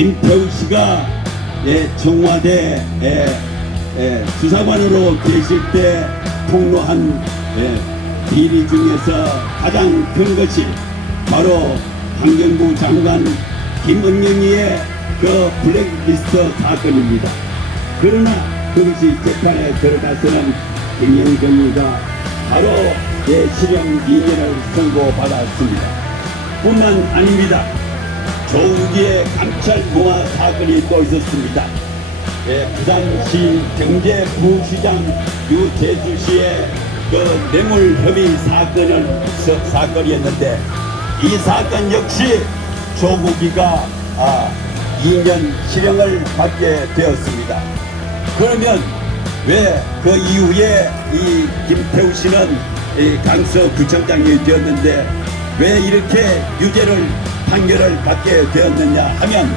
김태우 씨가 청와대 수사관으로 계실 때 폭로한 비리 중에서 가장 큰 것이 바로 환경부 장관 김은영이의 그 블랙리스트 사건입니다. 그러나 그것이 재판에 들어가서는 김영경이가 바로 실형 2년을 선고받았습니다. 뿐만 아닙니다. 조우기의 감찰 공화 사건이 또 있었습니다. 부산시 경제부시장 유재수 씨의 그 뇌물 협의 사건이었는데 이 사건 역시 조국이가 2년 실형을 받게 되었습니다. 그러면 왜 그 이후에 이 김태우 씨는 강서구청장이 되었는데 왜 이렇게 유죄를 판결을 받게 되었느냐 하면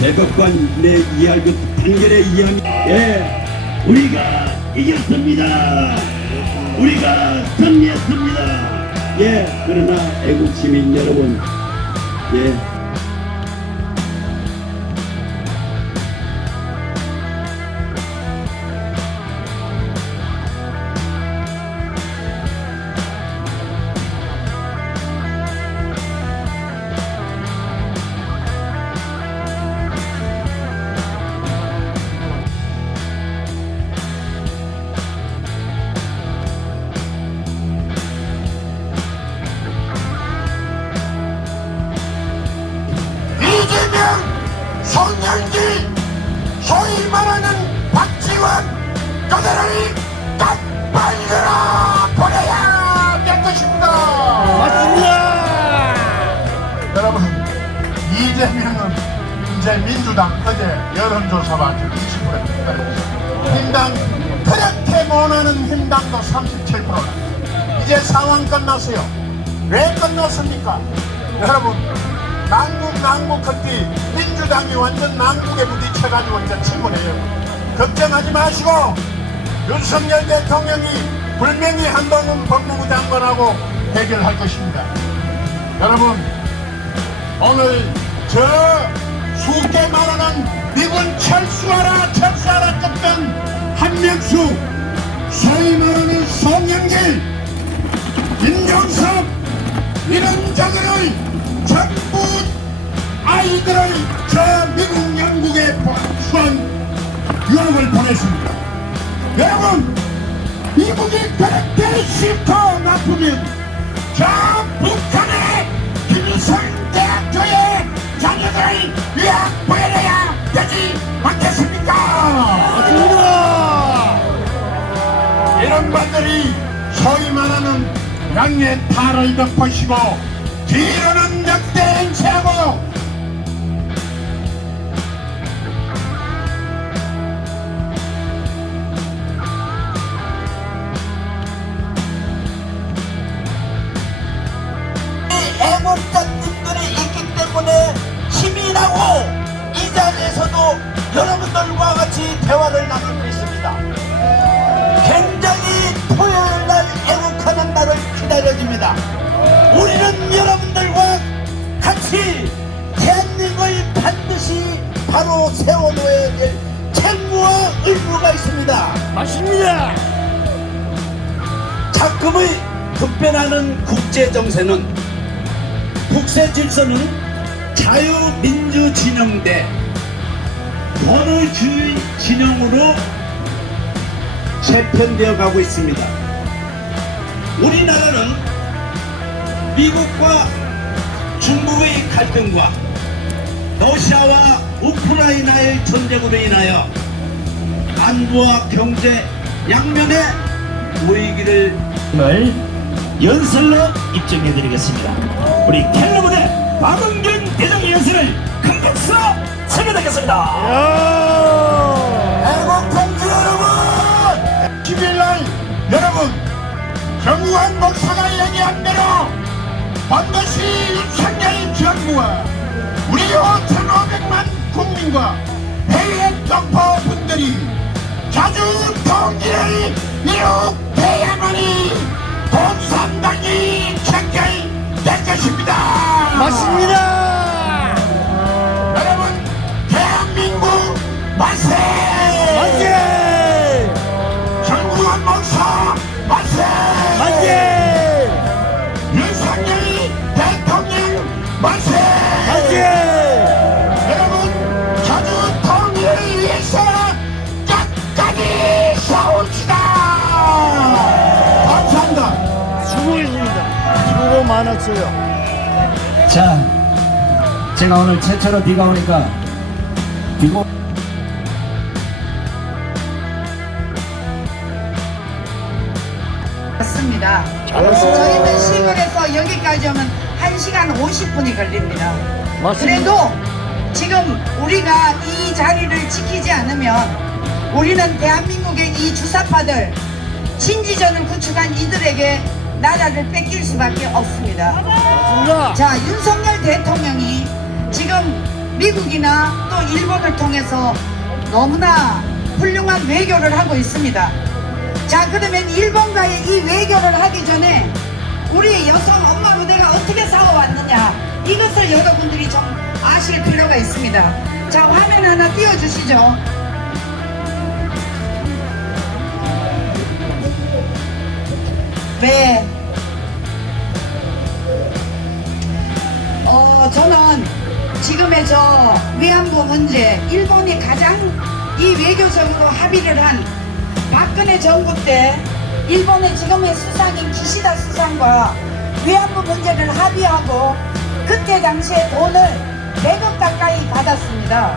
대법관 내 판결에 의하면 우리가 이겼습니다. 우리가 승리했습니다. 그러나 애국 시민 여러분, 송영길, 소위 말하는 박지원, 그들을 딱 빨려라 보내야 될 것입니다. 맞습니다. 여러분, 이재명은 이제 민주당 어제 여론조사 봤죠. 20% 떨어졌어요. 힘당 그렇게 원하는 힘당도 37%라. 이제 상황 끝났어요. 왜 끝났습니까? 여러분, 난국 그때 민주당이 완전 난국에 부딪혀가지고 이제 침몰해요. 걱정하지 마시고 윤석열 대통령이 분명히 한동훈 법무부 장관하고 해결할 것입니다. 여러분, 오늘 저 수개 말하는 미군 철수하라 쫓던 한명수, 소위 말하는 송영길, 김종석 이런 자들을 전부 아이들을 저 미국 영국에 수한 유학을 보냈습니다. 여러분, 미국이 그렇게 싫고 나쁘면 저 북한의 김일성대학교에 자녀들을 유학 보내야 되지 않겠습니까? 맞습니다. 이런 분들이 소위 말하는 양의 탈을 덮으시고 뒤로는 역대 행세하고 애국자님들이 있기 때문에 힘이 나고 이 자리에서도 여러분들과 같이 대화를 나누고 있습니다. 굉장히 토요일날 애국하는 날을 기다려집니다. 우리는 여러분들과 같이 대한민국을 반드시 바로 세워놓아야 될 책무와 의무가 있습니다. 맞습니다. 자금의 급변하는 국제정세는 국제질서는 자유민주진영대 권위주의 진영으로 재편되어 가고 있습니다. 우리나라는 미국과 중국의 갈등과 러시아와 우크라이나의 전쟁으로 인하여 안보와 경제 양면의 위기를 연설로 입증해드리겠습니다. 우리 켈러부대 박은경 대장의 연설을 큰 박수로 청해드리겠습니다. 애국공주 여러분, 10일날 여러분 정우환 목사가 얘기한 대로 반드시 윤석열 정부와 우리 5,500만 국민과 해외 동포분들이 자주 통일을 이룩해야만이 공산당이 체결될 것입니다. 맞습니다. 많았어요. 자, 제가 오늘 최초로 비가 오니까 비고 맞습니다. 저희는 시골에서 여기까지 오면 1시간 50분이 걸립니다. 그래도 지금 우리가 이 자리를 지키지 않으면 우리는 대한민국의 이 주사파들 신지전을 구축한 이들에게 나라를 뺏길 수밖에 없습니다. 자, 윤석열 대통령이 지금 미국이나 또 일본을 통해서 너무나 훌륭한 외교를 하고 있습니다. 자, 그러면 일본과의 이 외교를 하기 전에 우리 여성 엄마 부대가 어떻게 싸워왔느냐, 이것을 여러분들이 좀 아실 필요가 있습니다. 자, 화면 하나 띄워주시죠. 네. 저는 지금의 저 위안부 문제, 일본이 가장 이 외교적으로 합의를 한 박근혜 정부 때 일본의 지금의 수상인 기시다 수상과 위안부 문제를 합의하고 그때 당시에 돈을 100억 가까이 받았습니다.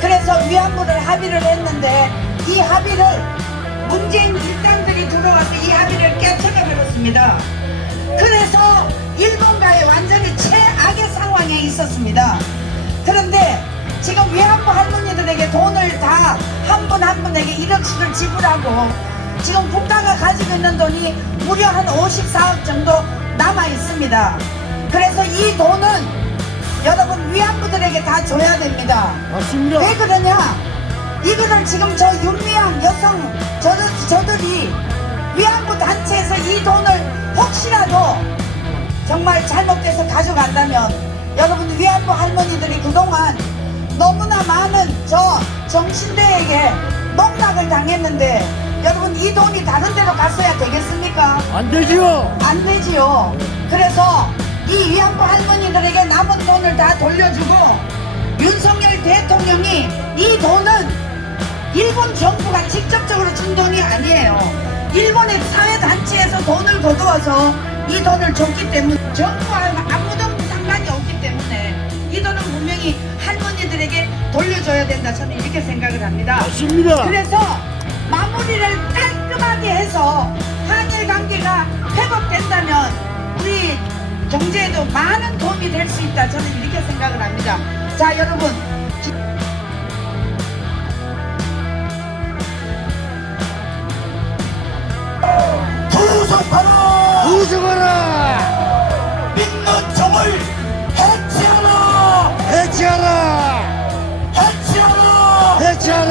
그래서 위안부를 합의를 했는데 이 합의를 문재인 일당들이 들어와서 이 합의를 깨쳐가 버렸습니다. 그래서 일본과의 완전히 최악의 상황에 있었습니다. 그런데 지금 위안부 할머니들에게 돈을 다 한 분 한 분에게 1억씩을 지불하고 지금 국가가 가지고 있는 돈이 무려 한 54억 정도 남아 있습니다. 그래서 이 돈은 여러분 위안부들에게 다 줘야 됩니다. 맞습니다. 왜 그러냐? 이거를 지금 저 윤미향 여성 저들이 위안부 단체에서 이 돈을 혹시라도 정말 잘못돼서 가져간다면 여러분 위안부 할머니들이 그동안 너무나 많은 저 정신대에게 농락을 당했는데 여러분 이 돈이 다른 데로 갔어야 되겠습니까? 안 되지요. 안 되지요. 그래서 이 위안부 할머니들에게 남은 돈을 다 돌려주고 윤석열 대통령이 이 돈은 일본 정부가 직접적으로 준 돈이 아니에요. 일본의 사회단체에서 돈을 거두어서 이 돈을 줬기 때문에 정부와 아무도 상관이 없기 때문에 이 돈은 분명히 할머니들에게 돌려줘야 된다, 저는 이렇게 생각을 합니다. 맞습니다. 그래서 마무리를 깔끔하게 해서 한일 관계가 회복된다면 우리 경제에도 많은 도움이 될 수 있다, 저는 이렇게 생각을 합니다. 자, 여러분, 구속하라. 우승하라! 믿는 정을 해체하라. 해체하라! 해체하라. 해체하라!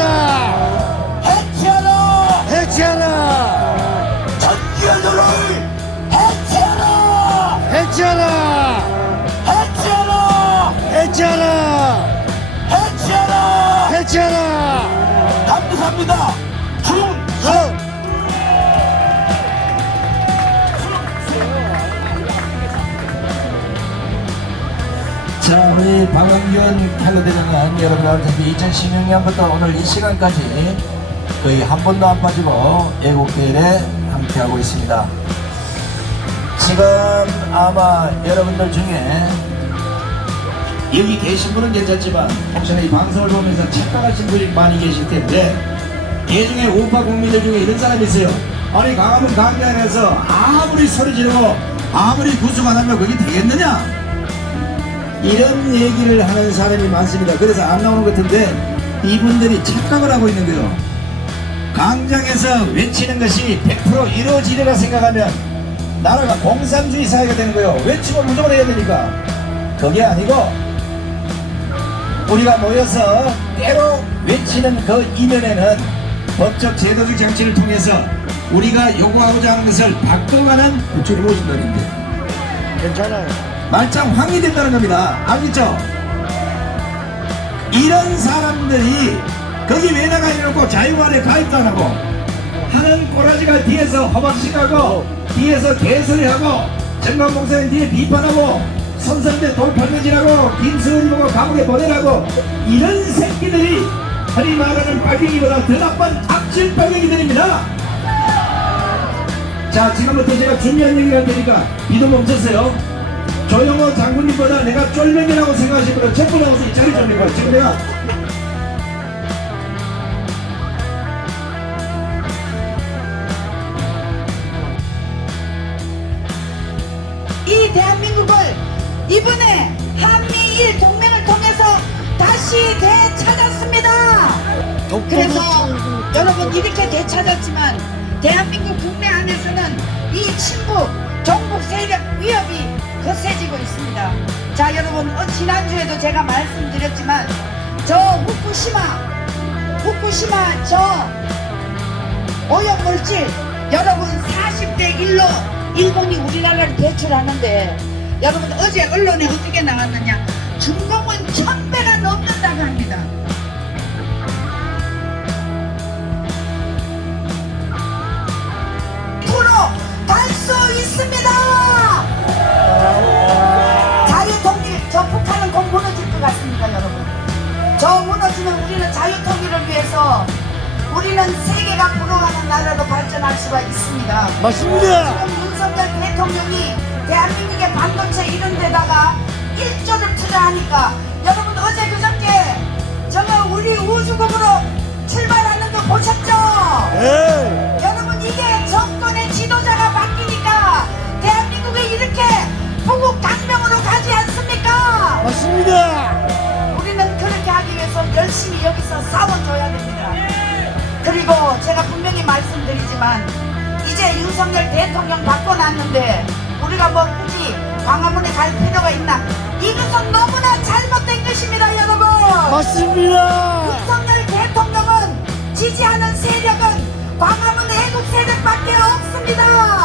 해체하라. 해체하라! 전기열도를 해체하라. 해체하라! 해체하라. 해체하라! 해체하라. 해체하라! 감사합니다. 충성! 자, 우리 박원균 캘러대장은 여러분 알다시피 2016년부터 오늘 이 시간까지 거의 한 번도 안 빠지고 애국대회에 함께하고 있습니다. 지금 아마 여러분들 중에 여기 계신 분은 괜찮지만 혹시나 이 방송을 보면서 착각하신 분이 많이 계실 텐데 개중에 우파 국민들 중에 이런 사람이 있어요. 아니 강화문 강변에서 아무리 소리 지르고 아무리 구속 안 하면 그게 되겠느냐? 이런 얘기를 하는 사람이 많습니다. 그래서 안 나오는 것 같은데 이분들이 착각을 하고 있는 거예요. 광장에서 외치는 것이 100% 이루어지리라 생각하면 나라가 공산주의 사회가 되는 거예요. 외치고 무조건 해야 되니까. 그게 아니고 우리가 모여서 때로 외치는 그 이면에는 법적 제도적 장치를 통해서 우리가 요구하고자 하는 것을 바꿔가는 부처를 모신다는데 괜찮아요. 말짱 황이 된다는 겁니다. 알겠죠? 이런 사람들이 거기 왜 나가 있놓고 자유화에 가입도 안 하고 하는 꼬라지가 뒤에서 허박식하고 뒤에서 개소리하고 정강봉사님 뒤에 비판하고 선선대 돌팔매질하고 김수훈 보고 감옥에 보내라고 이런 새끼들이 흔히 말하는 빨갱이보다 더 나쁜 악질 빨갱이들입니다. 자, 지금부터 제가 중요한 얘기를 할 테니까 비도 멈췄어요. 조영호 장군님보다 내가 쫄병이라고 생각하시는 분은 전부 나와서 이 자리 좀 내가 지금 내가 이 대한민국을 이번에 한미일 동맹을 통해서 다시 되찾았습니다. 그래서 여러분 이렇게 되찾았지만 대한민국 국내 안에서는 이 친북 종북 세력 위협이 거세지고 있습니다. 자 여러분 지난주에도 제가 말씀드렸지만 저 후쿠시마 저 오염물질 여러분 40대 1로 일본이 우리나라를 배출하는데 여러분 어제 언론에 어떻게 나왔느냐 중공은 1000배가 넘는다고 합니다. 갈 수 있습니다. 자유통일 저 북한은 곧 무너질 것 같습니다. 여러분 저 무너지면 우리는 자유통일을 위해서 우리는 세계가 부러워하는 나라로 발전할 수가 있습니다. 맞습니다. 지금 윤석열 대통령이 대한민국의 반도체 이런 데다가 1조를 투자하니까 여러분 어제 그저께 정말 우리 우주국으로 출발하는 거 보셨죠? 예. 여러분 이게 정권의 지도자가 바뀌니까 대한민국이 이렇게富국 강명으로 가지 않습니까? 맞습니다. 우리는 그렇게 하기 위해서 열심히 여기서 싸워줘야 됩니다. 그리고 제가 분명히 말씀드리지만 이제 윤석열 대통령 바꿔놨는데 우리가 뭐 굳이 광화문에 갈 필요가 있나? 이것은 너무나 잘못된 것입니다 여러분. 맞습니다. 윤석열 대통령은 지지하는 세력은 광화문 애국 세력밖에 없습니다.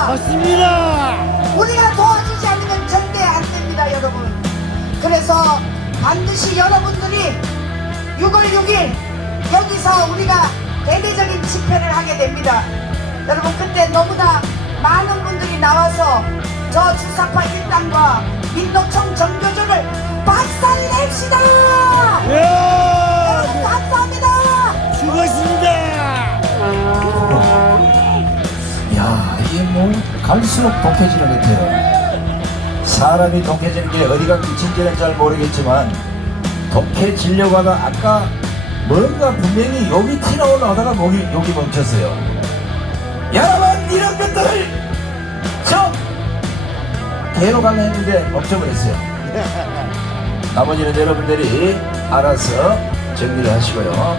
맞습니다. 우리가 도와주지 않으면 절대 안 됩니다 여러분. 그래서 반드시 여러분들이 6월 6일 여기서 우리가 대대적인 집회를 하게 됩니다. 여러분 그때 너무나 많은 분들이 나와서 저 주사파 일당과 민노총 정교조를 박살냅시다. 여러분 예. 감사합니다. 수고하셨습니다. 야, 이게 뭐 갈수록 독해지는 것 같아요. 사람이 독해지는 게 어디가 끝인지는 잘 모르겠지만 독해지려고 하다 아까 뭔가 분명히 여기 튀어 올라오다가 여기 멈췄어요. 여러분 이런 것들을 저 대로 가면 했는데 멈춰버렸어요. 나머지는 여러분들이 알아서 정리를 하시고요.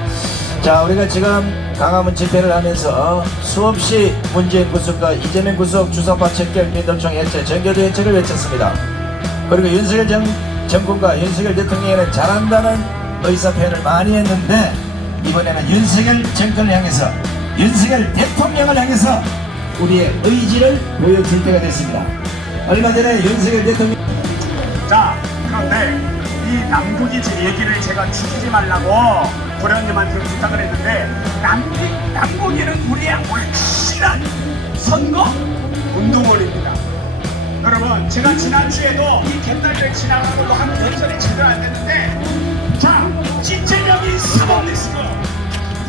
자, 우리가 지금 강화문 집회를 하면서 수없이 문재인 구속과 이재명 구속, 주사파 척결, 민노총 해체, 정교조 해체를 외쳤습니다. 그리고 윤석열 정권과 윤석열 대통령에는 잘한다는 의사표현을 많이 했는데 이번에는 윤석열 정권을 향해서 윤석열 대통령을 향해서 우리의 의지를 보여줄 때가 됐습니다. 얼마 전에 윤석열 대통령 자, 그런데 이 남북이 제 얘기를 제가 죽이지 말라고 도련님한테 부탁을 했는데 남북이는 우리의 확실한 선거 운동원입니다. 여러분, 제가 지난주에도 이 갯날을 지나가고 한 연설이 제대로 안 됐는데 자, 진재명이 사법리스크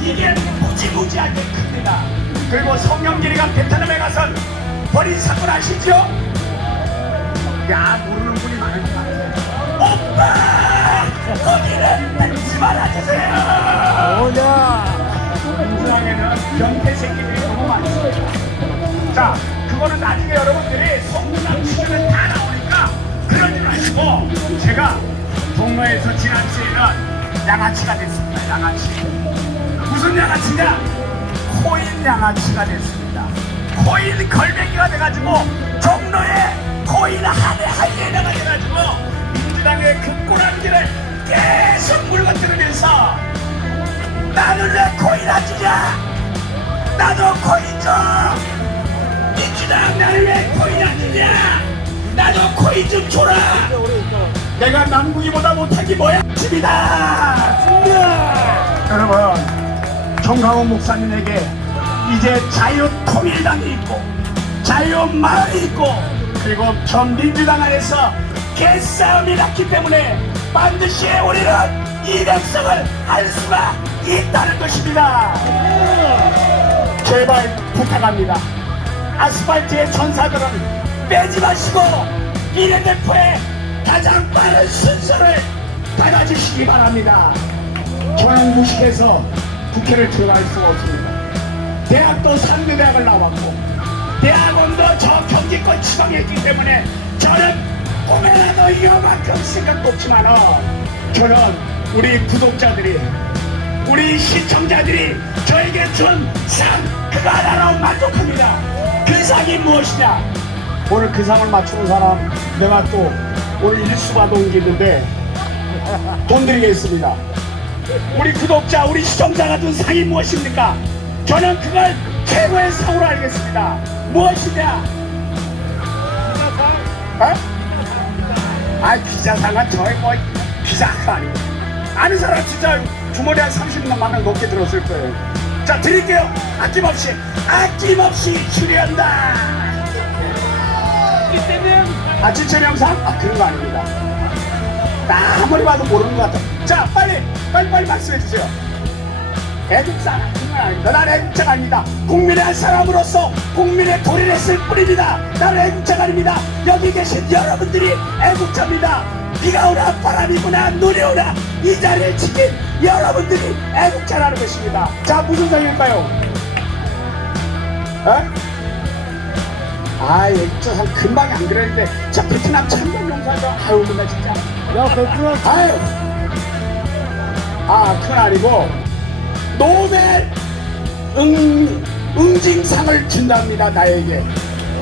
이게 무지무지하게 큽니다. 그리고 송영길이가 베트남에 가서 벌인 사건 아시죠? 야, 모르는 분이 많은 것 같아요. 오빠! 거기를 뺏지 말아주세요! 오냐. 민주당에는 변태 새끼들이 너무 많습니다. 자, 그거는 나중에 여러분들이 송구장 치면 다 나오니까 그러지 마시고 제가 동로에서 지난주에는 양아치가 됐습니다. 양아치. 무슨 양아치냐? 코인 양아치가 됐습니다. 코인 걸뱅이가 돼가지고 종로에 코인 하이에나가 돼가지고 민주당의 그 꼬랑지를 계속 물건들으면서 나는 왜 코인 안 주냐? 나도 코인 줘! 민주당 나는 왜 코인 안 주냐? 나도 코인 좀 줘라! 내가 남국이보다 못한 게 뭐야? 집이다! 여러분, 정강원 목사님에게 이제 자유통일당이 있고 자유마을이 있고 그리고 전 민주당 안에서 개싸움이 났기 때문에 반드시 우리는 이 백성을 할 수가 있다는 것입니다. 제발 부탁합니다. 아스팔트의 전사들은 빼지 마시고 비례대표의 가장 빠른 순서를 받아주시기 바랍니다. 저는 무식해서 국회를 들어갈 수가 없습니다. 대학도 상대대학을 나왔고 대학원도 저 경기권 지방에 있기 때문에 저는 꿈에라도 이거만큼 생각도 없지만 저는 우리 구독자들이 우리 시청자들이 저에게 준 상 그거 하나로 만족합니다. 그 상이 무엇이냐? 오늘 그 상을 맞추는 사람 내가 또 오늘 일수가 동기인데 돈 드리겠습니다. 우리 구독자 우리 시청자가 준 상이 무엇입니까? 저는 그걸 최고의 상으로 알겠습니다. 무엇이냐? 어? 아 기자상은 저의 뭐 기자가 아니고 아는 사람 진짜 주머니에 한 30만 원 넘게 들었을 거예요. 자 드릴게요. 아낌없이 출연다. 아 지체명상? 아 그런 거 아닙니다. 나 아무리 봐도 모르는 것 같아. 자 빨리 말씀해 주세요. 애국사는 그건 아닙니다. 나는 애국자가 아닙니다. 국민의 한 사람으로서 국민의 도리를 했을 뿐입니다. 나는 애국자가 아닙니다. 여기 계신 여러분들이 애국자입니다. 비가 오나 바람이 부나 눈이 오나 이 자리를 지킨 여러분들이 애국자라는 것입니다. 자 무슨 상일까요? 아 애국자상 금방 안 그랬는데 자 베트남 참전용사죠. 아유 나 진짜 야, 베트남. 아유 아 그건 아니고 노벨 응징상을 준답니다. 나에게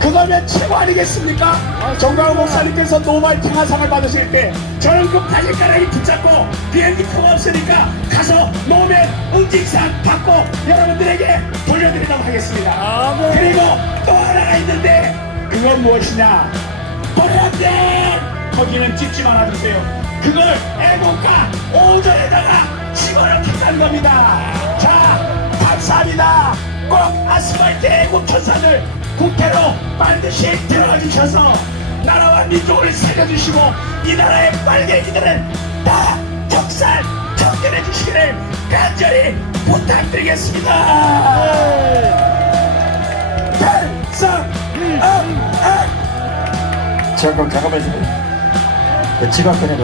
그거면 최고 아니겠습니까? 정광훈 목사님께서 노벨 평화상을 받으실 때 저는 그 바지가랑이 붙잡고 비행기 표가 없으니까 가서 노벨 응징상 받고 여러분들에게 돌려드리도록 하겠습니다. 아멘. 그리고 또 하나가 있는데 그건 무엇이냐? 도래한대 거기는 찍지 말아주세요. 그걸 애국가 5절에다가 집어넣겠다는 겁니다. 자 감사합니다. 꼭 아스팔트 애국 천사들 국회로 반드시 들어가 주셔서 나라와 민족을 살려주시고 이 나라의 빨갱이들을 다 격살 청결해 주시기를 간절히 부탁드리겠습니다. 잠깐만 있어봐. 그 지갑 꺼내봐.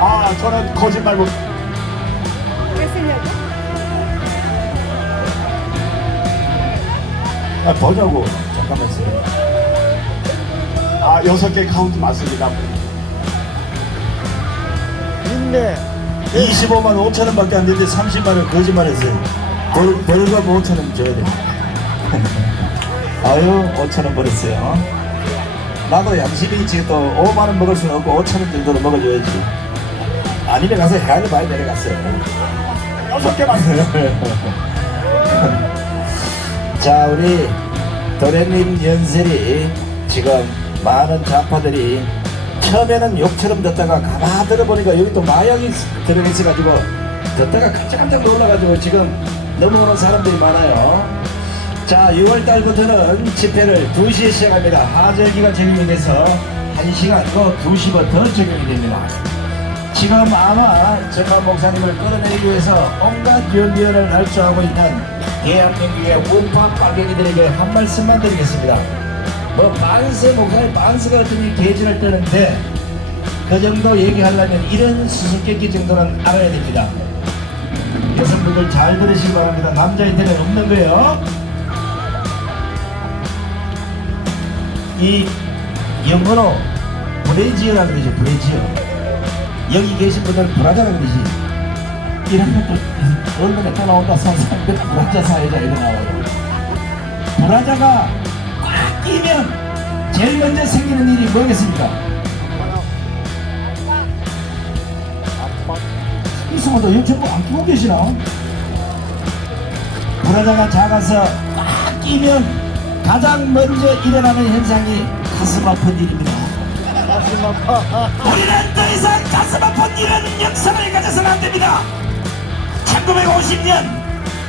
아 저는 거짓말 못. 아, 보자고. 잠깐만 있어요. 아 6개 카운트 맞습니다. 있네. 25만 5천 원밖에 안 되는데 30만 원 거짓말했어요. 벌금 5천 원 줘야 돼. 아유 5천 원 버렸어요. 나도 양심이 있지. 또 5만 원 먹을 수는 없고 5천 원 정도로 먹어줘야지. 아니면 가서 헤아려 봐야 내려갔어요. 6개 맞습니다. 자 우리 도련님 연설이 지금 많은 좌파들이 처음에는 욕처럼 듣다가 가만 들어보니까 여기 또 마약이 들어있어가지고 듣다가 깜짝깜짝 놀라가지고 지금 넘어오는 사람들이 많아요. 자 6월달부터는 집회를 2시에 시작합니다. 하절기가 적용이 돼서 1시간이고 2시부터 적용이 됩니다. 지금 아마 정강 목사님을 끌어내리기 위해서 온갖 연비언을 날조하고 있는 대한민국의 우파 빨갱이들에게 한 말씀만 드리겠습니다. 뭐 반세 목사님 반세가 어떤 개진을 뜨는데 그 정도 얘기하려면 이런 수수께끼 정도는 알아야 됩니다. 여성분들 잘 들으시기 바랍니다. 남자한테는 없는 거예요. 이 영어로 브레지어라는 거죠. 브레지어. 여기 계신 분들은 브라자라는 것이 이런 것도 언론에 떠나온다 상상인데 브라자 사회자 이거 나와요. 브라자가 꽉 끼면 제일 먼저 생기는 일이 뭐겠습니까? 이승호도 여기 안 끼고 계시나? 브라자가 작아서 꽉 끼면 가장 먼저 일어나는 현상이 가슴 아픈 일입니다. 우리는 더 이상 가슴 아픈 이런 역사를 가져서는 안 됩니다. 1950년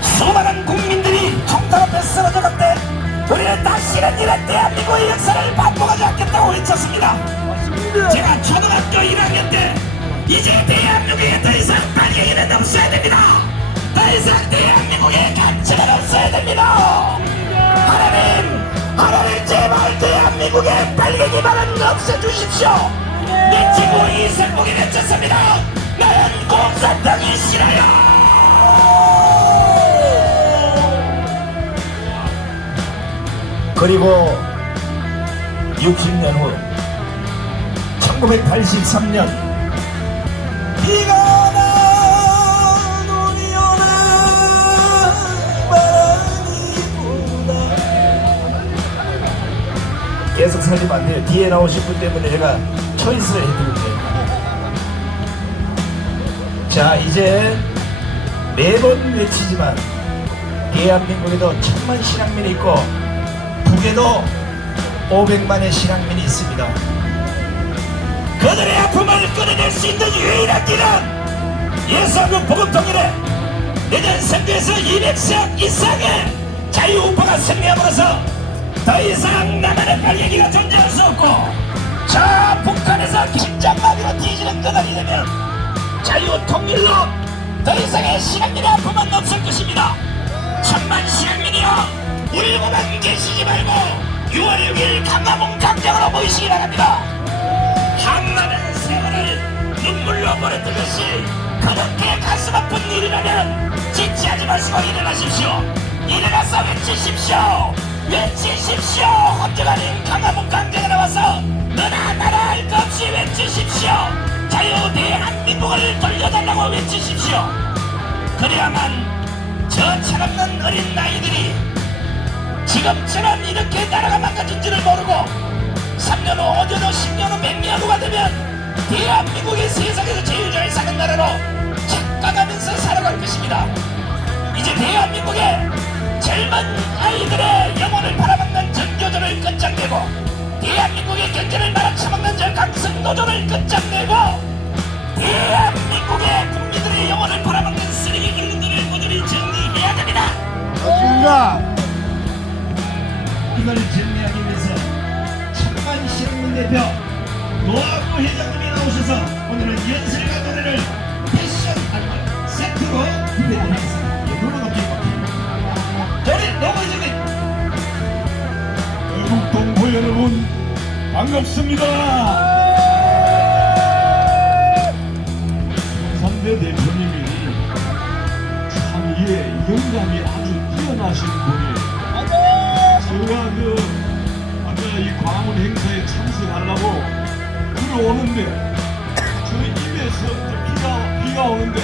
수많은 국민들이 총탄 앞에 쓰러졌을 때 우리는 다시는 이런 대한민국의 역사를 반복하지 않겠다고 외쳤습니다. 제가 초등학교 1학년 때 이제 대한민국에 더 이상 빨갱이는 없어야 됩니다. 더 이상 대한민국에 간첩은 없어야 됩니다. 하나님 제발 대한민국의 빨갱이 발언 없애주십시오. 내 친구 이승복이 외쳤습니다. 나는 공산당이 싫어요. 그리고 60년 후 1983년 비가 나 눈이 오나 바람이 부나 계속 살리면 안 돼요. 뒤에 나오신 분 때문에 제가 초이스를 해드릴게요. 자, 이제 매번 외치지만 대한민국에도 1000만 신앙민이 있고 북에도 500만의 신앙민이 있습니다. 그들의 아픔을 끊어낼 수 있는 유일한 길은 예수님 복음통일에 내년 선교에서 200석 이상의 자유우파가 승리함으로써 더 이상 나만의 빨갱이가 존재할 수 없고 저 북한에서 긴장마비로 뒤지는 그날이 되면 자유통일로 더 이상의 신앙민의 아픔은 없을 것입니다. 1000만 신앙민이여 울고만 계시지 말고 6월 6일 강화문 광장으로 모이시기 바랍니다. 한나라의 세월을 눈물로 버렸듯이 그렇게 가슴 아픈 일이라면 지체하지 마시고 일어나십시오. 일어나서 외치십시오. 외치십시오. 혼자가 아닌 강화문 광장에 나와서 너나 나라 할 것 없이 외치십시오. 자유 대한민국을 돌려달라고 외치십시오. 그래야만 저 철없는 어린 나이들이 지금처럼 이렇게 나라가 망가진 줄을 모르고 3년 후, 5년 후, 10년 후, 100년 후가 되면 대한민국이 세상에서 제일 잘 사는 나라로 착각하면서 살아갈 것입니다. 이제 대한민국의 젊은 아이들의 영혼을 팔아먹는 전교조를 끝장내고 대한민국의 경제를 말아쳐먹는 저 강성노조를 끝장내고 대한민국의 국민들의 영혼을 팔아먹는 쓰레기 언론들을 모조리 정리해야 됩니다. 맞습니다. 이걸 정리하기 위해서 천만 신문 대표 노아부 회장님이 나오셔서 오늘은 연설과 노래를 패션 알바 세트로 준비하겠습니다. 예, 노래 높게 저리 노부 회장님. 외국 동포 여러분 반갑습니다. 3대 대표님이 참 이게 영감이 아주 뛰어나신 분이에요. 제가 아까 이 광화문 행사에 참석하려고 들어오는데 저 입에서 비가 오는데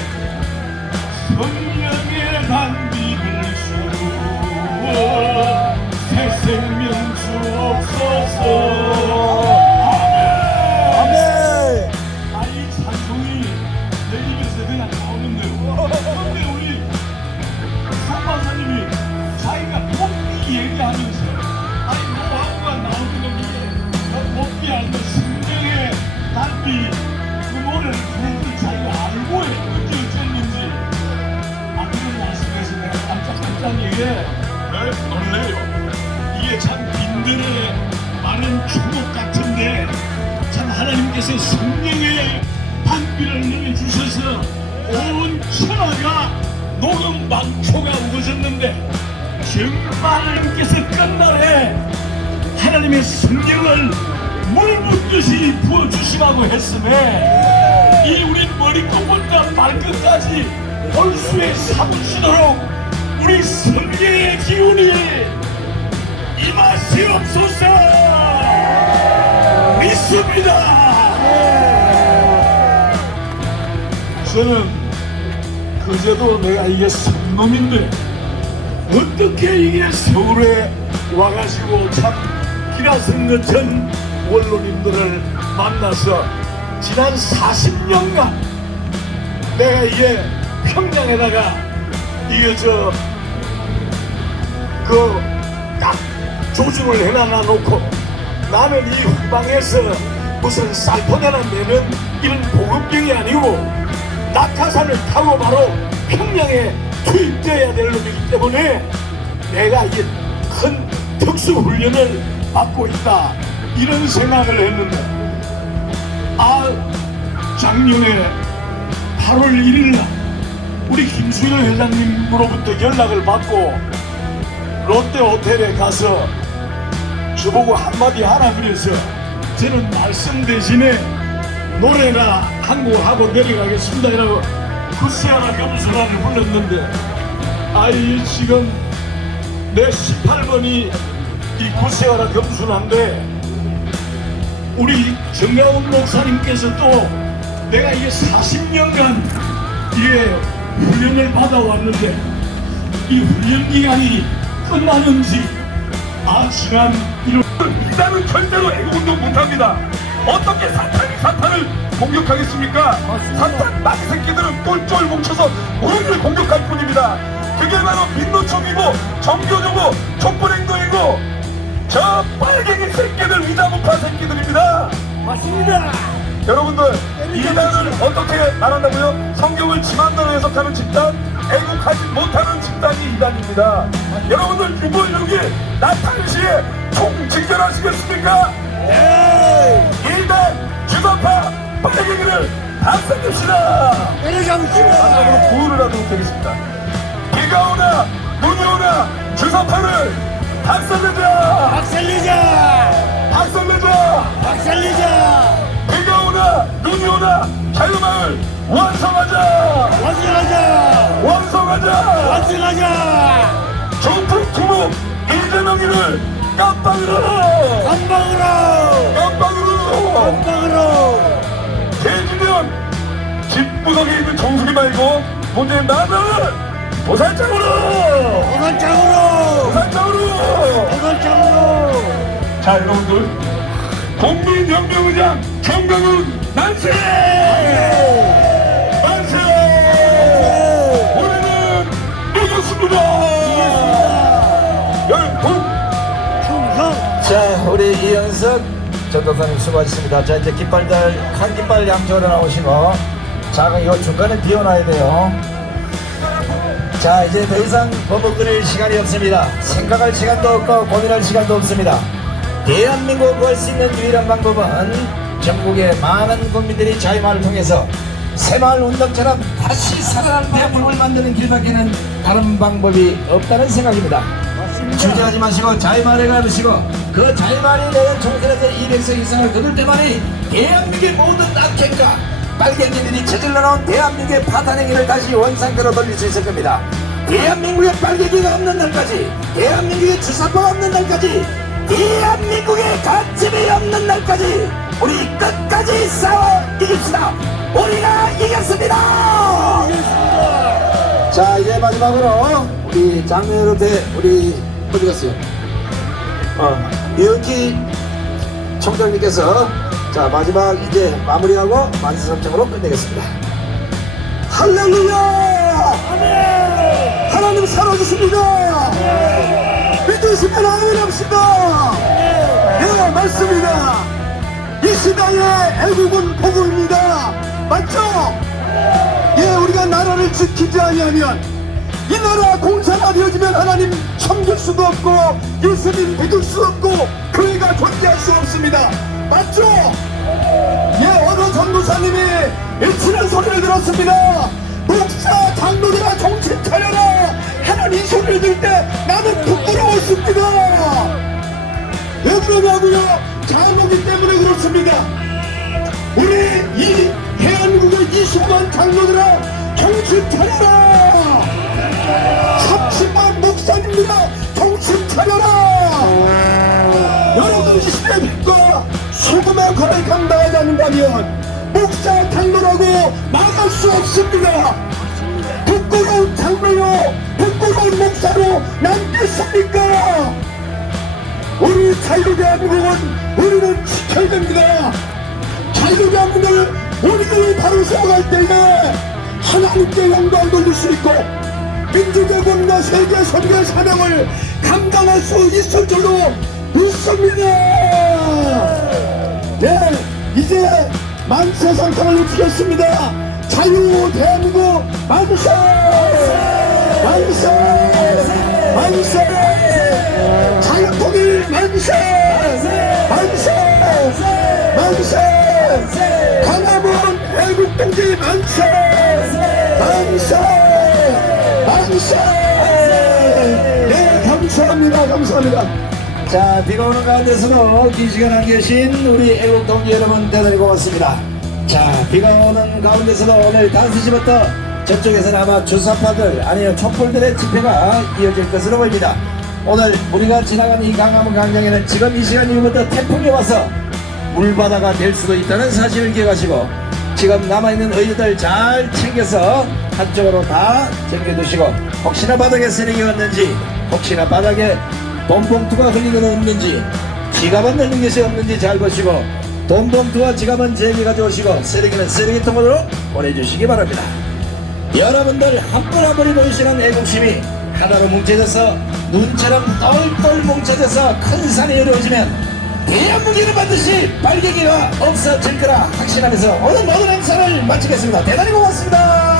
성령의 단비를 주어 새 생명 주옵소서. 아멘. 아이 찬송이 내 입에서 그냥 나오는데요. 근데 우리 상박사님이 자기가 복귀 얘기하면서 아니 노아부가 나오는 건데 복귀하는 성령의 단비 그 노래를 부르는 자기가 알고 언제 어쨌는지 그런 말씀에서 내가 깜짝깜짝 이게 놀래요. 이게 참 빈들의 많은 축복 같은데 참 하나님께서 성령의 단비를 내려주셔서 온 천하가 녹음방초가 우거졌는데 정말 하나님께서 끝날에 하나님의 성령을 물 붓듯이 부어주시라고 했음에 이 우리 머리끝부터 발끝까지 볼수에 삼으시도록 우리 성령의 기운이 임하시옵소서. 믿습니다. 저는 그제도 내가 이게 선놈인데 어떻게 이게 서울에 와가지고 참 기라성 같은 원로님들을 만나서 지난 40년간 내가 이게 평양에다가 이게 딱 조준을 해놔 놓고 나는 이 후방에서 무슨 쌀포대나 내는 이런 보급경이 아니고 낙하산을 타고 바로 평양에 투입되어야 될 놈이기 때문에 내가 이게 큰 특수훈련을 받고 있다 이런 생각을 했는데 작년에 8월 1일 날 우리 김수일 회장님으로부터 연락을 받고 롯데 호텔에 가서 저보고 한마디 하라 그래서 저는 말씀 대신에 노래나 한 곡 하고 내려가겠습니다 이라고 구세하라 겸손하를 불렀는데 아이 지금 내 18번이 이 구세하라 겸손한데 우리 정가훈 목사님께서 또 내가 이게 40년간 이게 훈련을 받아왔는데 이 훈련 기간이 끝나는지 지난 이단은 절대로 애국운동 못합니다. 어떻게 사탄이 사탄을 공격하겠습니까? 사탄 마귀 새끼들은 똘똘 뭉쳐서 우리를 공격할 뿐입니다. 그게 바로 민노총이고 정교조고 촛불행동이고 저 빨갱이 새끼들 위다무파 새끼들입니다. 맞습니다. 여러분들 이단을 어떻게 말한다고요? 성경을 지맘대로 해석하는 집단, 애국하지 못하는 집단이 이단입니다. 여러분들 6월 6일 나탄시에 총 직결하시겠습니까? 이단 주사파 빨갱이를 박살냅시다. 마지막으로 구호를 하도록 하겠습니다. 비가 오나 눈이 오나 주사파를 박살내자. 박살내자. 비가 오나 눈이 오나 자유마을 완성하자. 정통 투목 이재명이를 깜빵으로 대주면 집구석에 있는 정수기 말고 문재인 나는 도살장으로 자 여러분들 국민혁명의장 정강훈 만세! 우리는 이겼습니다. 열풍 자, 우리 이현석 전도사님 수고하셨습니다. 자, 이제 깃발들 한 깃발 양쪽으로 나오시고 자, 이거 중간에 비워놔야 돼요. 자, 이제 더 이상 버벅거릴 시간이 없습니다. 생각할 시간도 없고 고민할 시간도 없습니다. 대한민국을 구할 수 있는 유일한 방법은 전국의 많은 국민들이 자유마을을 통해서 새마을 운동처럼 다시 살아난 대한민국을 만드는 길밖에는 다른 방법이 없다는 생각입니다. 주저하지 마시고 자유마을에 가보시고 그 자유마을에 대한 총선에서 200석 이상을 거둘 때만이 대한민국의 모든 악행과 빨갱이들이 저질러 나온 대한민국의 파탄행위를 다시 원상태로 돌릴 수 있을 겁니다. 대한민국에 빨갱이가 없는 날까지, 대한민국에 주사파가 없는 날까지, 대한민국에 가침이 없는 날까지 우리 끝까지 싸워 이깁시다. 우리가 이겼습니다. 자, 이제 마지막으로 우리 장로협회 우리 어디 갔어요? 이은기 총장님께서 자 마지막 이제 마무리하고 만세삼창으로 끝내겠습니다. 할렐루야! 하나님 살아계십니다. 믿으시면 아멘합시다. 예, 맞습니다. 이 시대의 애국은 복음입니다. 맞죠? 예, 우리가 나라를 지키지 아니하면 이 나라 공사가 되어지면 하나님 섬길 수도 없고 예수님 믿을 수 없고 교회가 존재할 수 없습니다. 맞죠? 예, 어느 전도사님이 외치는 소리를 들었습니다. 목사 장로들아 정신 차려라 하는 이 소리를 들을 때 나는 부끄러웠습니다. 왜 그러냐고요? 장로기 때문에 그렇습니다. 우리 이 대한민국의 20만 장로들아 정신 차려라. 30만 목사님들아 정신 차려라. 여러분 시대의 빛과 소금의 거래 감당하지 않는다면 목사 장로라고 말할 수 없습니다. 부끄러운 장로요 부끄러운 목사로 남겠습니까? 우리 자유대한민국은 우리는 지켜야 됩니다. 자유대한민국을 우리들이 바로 세워갈 때에 하나님께 영광을 돌릴 수 있고 민주대국과 세계 선교의 사명을 감당할 수 있을 줄로 믿습니다. 네, 이제 만세상탄을 외치겠습니다. 자유 대한민국 만세! 만세! 만세! 자유통일 만세! 만세! 만세! 강화문 애국동지 만세! 만세! 만세! 네, 감사합니다. 감사합니다. 자, 비가 오는 가운데서도 긴 시간 함께 계신 우리 애국 동지 여러분 대단히 고맙습니다. 자, 비가 오는 가운데서도 오늘 5시부터 저쪽에서는 아마 주사파들 아니면 촛불들의 집회가 이어질 것으로 보입니다. 오늘 우리가 지나간 이 강화문 광장에는 지금 이 시간 이후부터 태풍이 와서 물바다가 될 수도 있다는 사실을 기억하시고 지금 남아있는 의류들 잘 챙겨서 한쪽으로 다 챙겨두시고 혹시나 바닥에 쓰레기 왔는지 혹시나 바닥에 돈봉투가 흘리거나 없는지 지갑은 넣는 것이 없는지 잘 보시고 돈봉투와 지갑은 제게 가져오시고 쓰레기는 쓰레기통으로 보내주시기 바랍니다. 여러분들 한 분 한 분이 보이시는 애국심이 하나로 뭉쳐져서 눈처럼 똘똘 뭉쳐져서 큰 산이 이루어지면 대한민국에는 반드시 발개기가 없어질 거라 확신하면서 오늘 모든 행사를 마치겠습니다. 대단히 고맙습니다.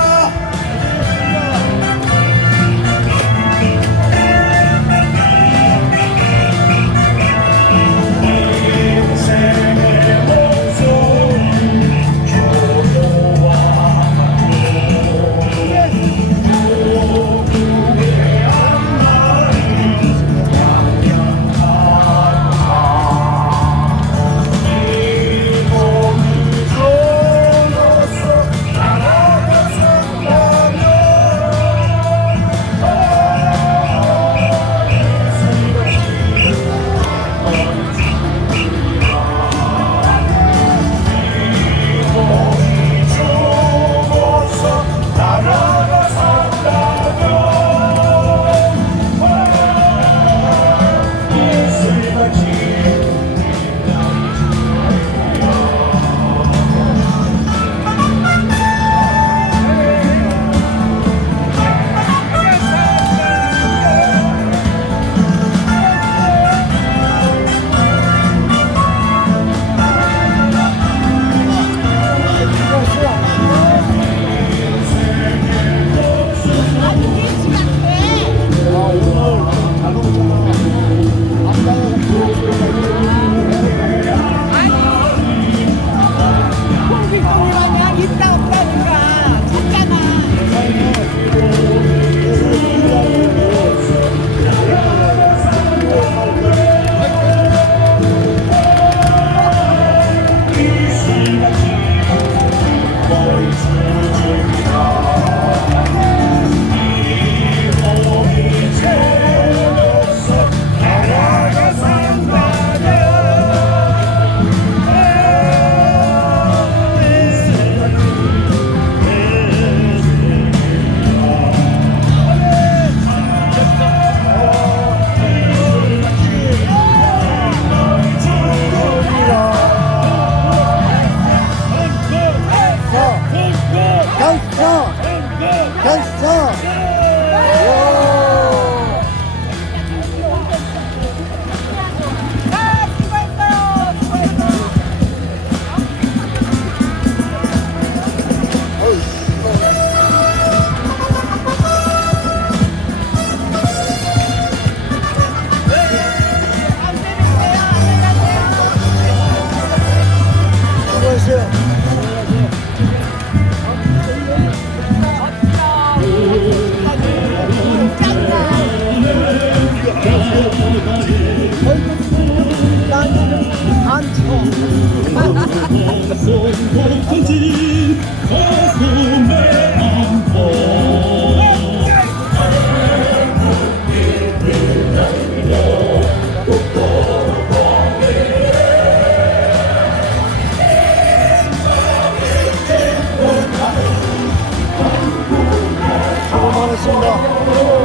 수고 많으십니다.